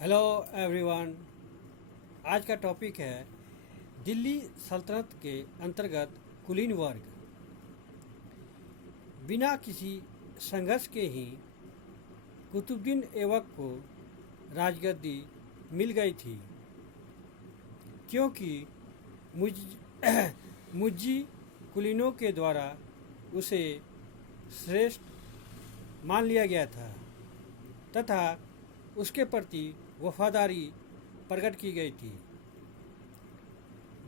Hello everyone. आज का topic है दिल्ली सल्तनत के अंतर्गत कुलीन वर्ग। बिना किसी संघर्ष के ही कुतुबुद्दीन ऐबक को राजगद्दी मिल गई थी, क्योंकि मुज मुज्जी कुलीनों के द्वारा उसे श्रेष्ठ मान लिया गया था तथा उसके प्रति वफादारी प्रकट की गई थी।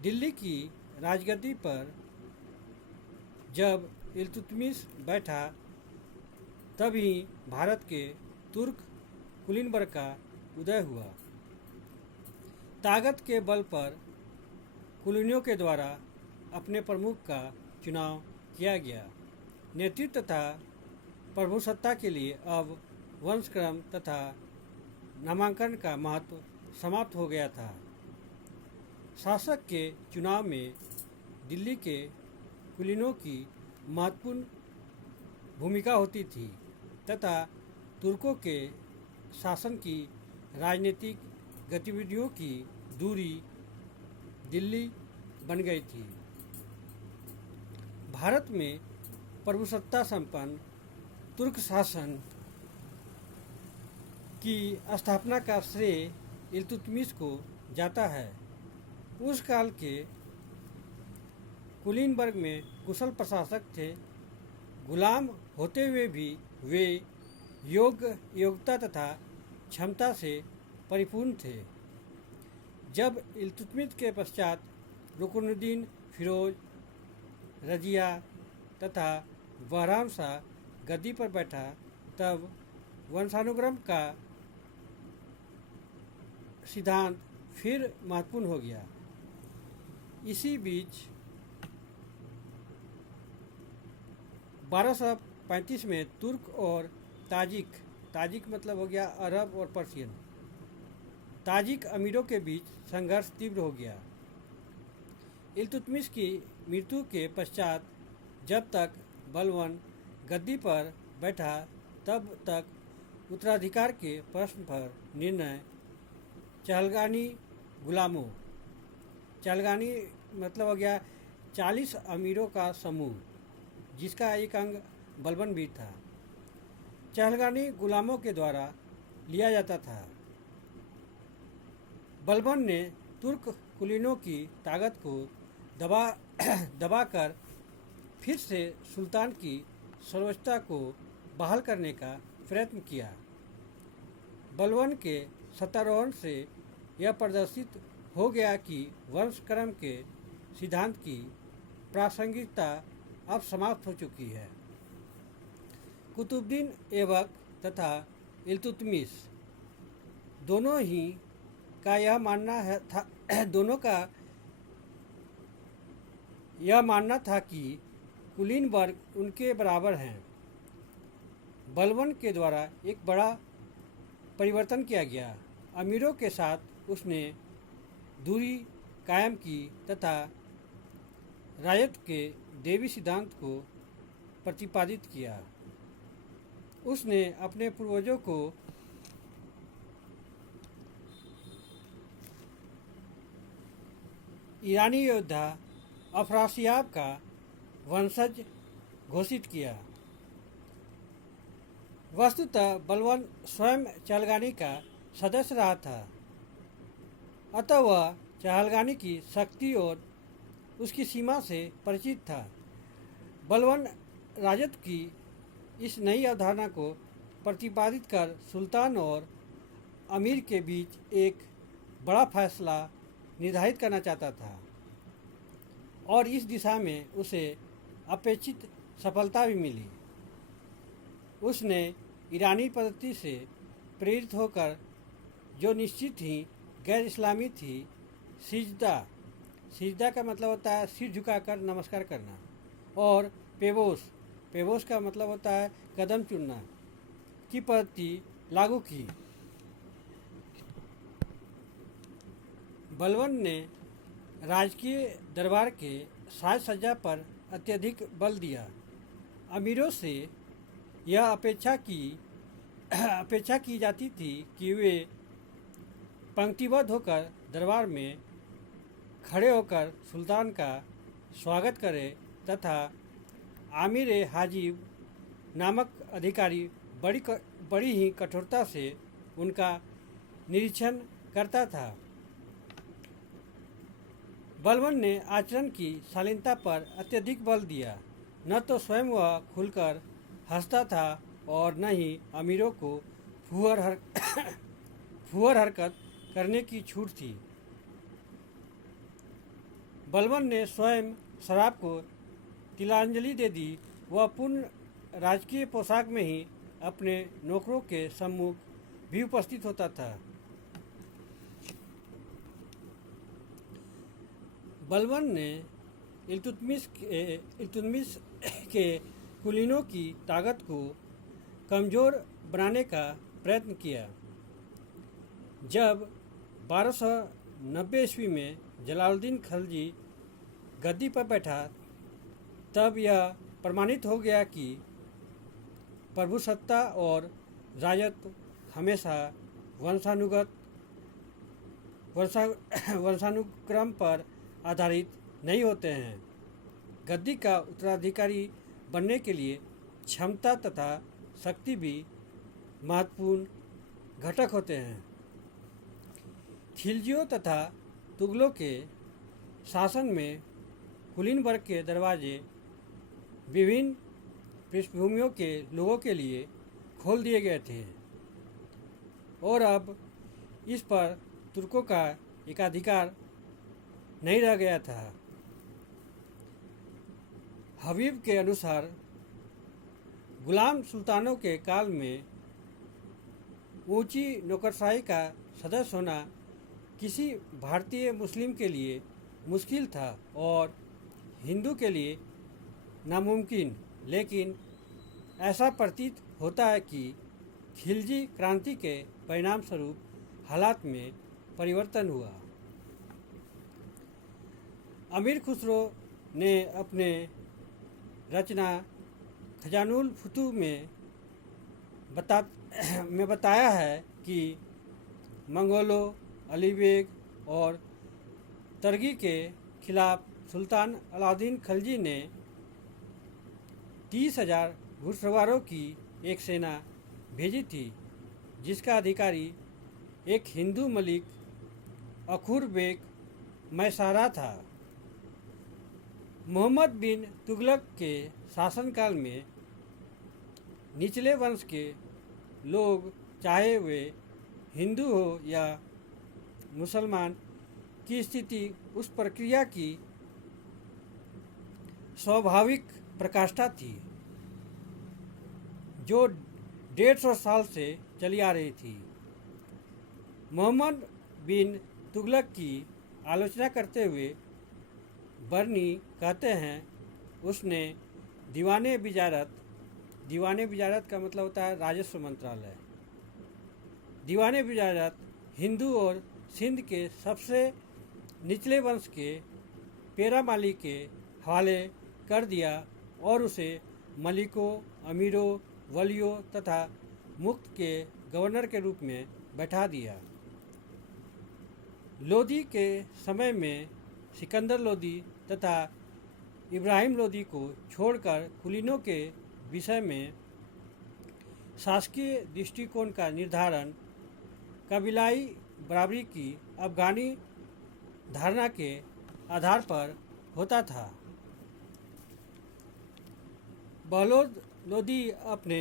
दिल्ली की राजगद्दी पर जब इल्तुतमिश बैठा, तभी भारत के तुर्क कुलीन वर्ग का उदय हुआ। ताकत के बल पर कुलीनों के द्वारा अपने प्रमुख का चुनाव किया गया। नेतृत्व तथा प्रभुसत्ता के लिए अब वंशक्रम तथा नामांकन का महत्व समाप्त हो गया था। शासक के चुनाव में दिल्ली के कुलीनों की महत्वपूर्ण भूमिका होती थी तथा तुर्कों के शासन की राजनीतिक गतिविधियों की दूरी दिल्ली बन गई थी। भारत में प्रभुसत्ता संपन्न तुर्क शासन की स्थापना का श्रेय इल्तुतमिश को जाता है। उस काल के कुलीन वर्ग में कुशल प्रशासक थे। गुलाम होते हुए भी वे योग्यता तथा क्षमता से परिपूर्ण थे। जब इल्तुतमिश के पश्चात रुकनुद्दीन फिरोज, रजिया तथा बहराम शाह गद्दी पर बैठा, तब वंशानुक्रम का सिद्धांत फिर महत्वपूर्ण हो गया। इसी बीच 1235 में तुर्क और ताजिक मतलब हो गया अरब और पर्शियन, ताजिक अमीरों के बीच संघर्ष तीव्र हो गया। इल्तुतमिश की मृत्यु के पश्चात जब तक बलबन गद्दी पर बैठा, तब तक उत्तराधिकार के प्रश्न पर निर्णय चहलगानी मतलब हो गया 40 अमीरों का समूह, जिसका एक अंग बलबन भी था। चहलगानी गुलामों के द्वारा लिया जाता था। बलबन ने तुर्क कुलीनों की ताकत को दबाकर फिर से सुल्तान की सर्वोच्चता को बहाल करने का प्रयत्न किया। बलबन के सत्तारोहण से यह प्रदर्शित हो गया कि वंशक्रम के सिद्धांत की प्रासंगिकता अब समाप्त हो चुकी है। कुतुबुद्दीन ऐबक तथा इल्तुतमिश दोनों का यह मानना था कि कुलीन वर्ग उनके बराबर हैं। बलबन के द्वारा एक बड़ा परिवर्तन किया गया। अमीरों के साथ उसने दूरी कायम की तथा रायत के देवी सिद्धांत को प्रतिपादित किया। उसने अपने पूर्वजों को ईरानी योद्धा अफरासियाब का वंशज घोषित किया। वस्तुतः बलबन स्वयं चहलगानी का सदस्य रहा था, अतः वह चहलगानी की शक्ति और उसकी सीमा से परिचित था। बलबन राजत्व की इस नई अवधारणा को प्रतिपादित कर सुल्तान और अमीर के बीच एक बड़ा फैसला निर्धारित करना चाहता था, और इस दिशा में उसे अपेक्षित सफलता भी मिली। उसने ईरानी पद्धति से प्रेरित होकर, जो निश्चित ही गैर इस्लामी थी, सिजदा का मतलब होता है सिर झुकाकर नमस्कार करना, और पेबोस का मतलब होता है कदम चुनना की पद्धति लागू की। बलबन ने राजकीय दरबार के साज सज्जा पर अत्यधिक बल दिया। अमीरों से यह अपेक्षा की जाती थी कि वे पंक्तिबद्ध होकर दरबार में खड़े होकर सुल्तान का स्वागत करे तथा आमिर हाजिब नामक अधिकारी बड़ी ही कठोरता से उनका निरीक्षण करता था। बलबन ने आचरण की शालीनता पर अत्यधिक बल दिया। न तो स्वयं वह खुलकर हंसता था और न ही अमीरों को फुहर हरकत करने की छूट थी। बलबन ने स्वयं शराब को तिलांजलि दे दी। वह पूर्ण राजकीय पोशाक में ही अपने नौकरों के सम्मुख भी उपस्थित होता था। बलबन ने इल्तुतमिश के कुलीनों की ताकत को कमज़ोर बनाने का प्रयत्न किया। जब 1290 ईस्वी में जलालुद्दीन खलजी गद्दी पर बैठा तब यह प्रमाणित हो गया कि प्रभुसत्ता और राजत्व हमेशा वंशानुक्रम पर आधारित नहीं होते हैं। गद्दी का उत्तराधिकारी बनने के लिए क्षमता तथा शक्ति भी महत्वपूर्ण घटक होते हैं। खिलजियों तथा तुगलों के शासन में कुलीन वर्ग के दरवाजे विभिन्न पृष्ठभूमियों के लोगों के लिए खोल दिए गए थे और अब इस पर तुर्कों का एकाधिकार नहीं रह गया था। हबीब के अनुसार गुलाम सुल्तानों के काल में ऊंची नौकरशाही का सदस्य होना किसी भारतीय मुस्लिम के लिए मुश्किल था और हिंदू के लिए नामुमकिन, लेकिन ऐसा प्रतीत होता है कि खिलजी क्रांति के परिणाम स्वरूप हालात में परिवर्तन हुआ। अमीर खुसरो ने अपने रचना खजानुल फुतूह में बताया है कि मंगोलों, अली बेग और तरगी के खिलाफ सुल्तान अलाउद्दीन खिलजी ने 30,000 घुड़सवारों की एक सेना भेजी थी, जिसका अधिकारी एक हिंदू मलिक अखूर बेग मैसारा था। मोहम्मद बिन तुगलक के शासनकाल में निचले वंश के लोग, चाहे वे हिंदू हो या मुसलमान, की स्थिति उस प्रक्रिया की स्वाभाविक प्रकाष्ठा थी जो 150 साल से चली आ रही थी। मोहम्मद बिन तुगलक की आलोचना करते हुए बर्नी कहते हैं, उसने दीवाने बिजारत का मतलब होता है राजस्व मंत्रालय। दीवाने बिजारत हिंदू और सिंध के सबसे निचले वंश के पेरा माली के हवाले कर दिया और उसे मलिकों, अमीरों, वलियों तथा मुक्त के गवर्नर के रूप में बैठा दिया। लोदी के समय में सिकंदर लोदी तथा इब्राहिम लोदी को छोड़कर कुलीनों के विषय में शासकीय दृष्टिकोण का निर्धारण कबीलाई बराबरी की अफगानी धारणा के आधार पर होता था। बहलोद लोदी अपने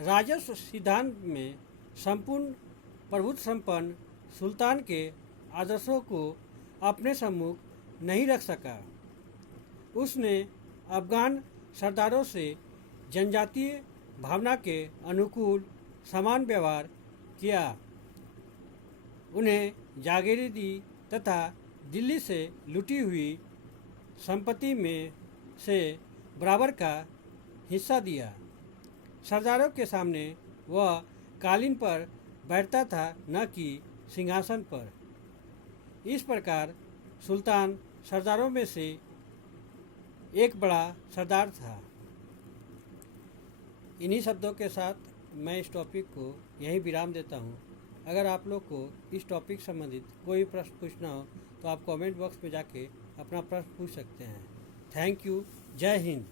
राजस्व सिद्धांत में संपूर्ण प्रभुत्व संपन्न सुल्तान के आदर्शों को अपने सम्मुख नहीं रख सका। उसने अफगान सरदारों से जनजातीय भावना के अनुकूल समान व्यवहार किया, उन्हें जागीरें दी तथा दिल्ली से लूटी हुई संपत्ति में से बराबर का हिस्सा दिया। सरदारों के सामने वह कालीन पर बैठता था, न कि सिंहासन पर। इस प्रकार सुल्तान सरदारों में से एक बड़ा सरदार था। इन्हीं शब्दों के साथ मैं इस टॉपिक को यहीं विराम देता हूँ। अगर आप लोग को इस टॉपिक संबंधित कोई प्रश्न पूछना हो तो आप कमेंट बॉक्स में जाके अपना प्रश्न पूछ सकते हैं। Thank you. जय हिंद।